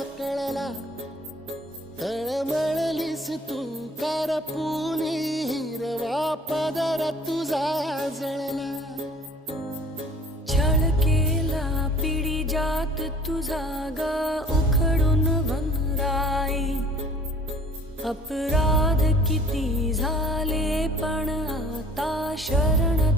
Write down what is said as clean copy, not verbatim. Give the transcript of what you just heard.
कळला, तळमळलीस तू करपुनी, हिरवा पदर तुझा जळला. छळ केला पिढी जात तुझा ग उखडून वनराई. अपराध किती झाले पण आता शरण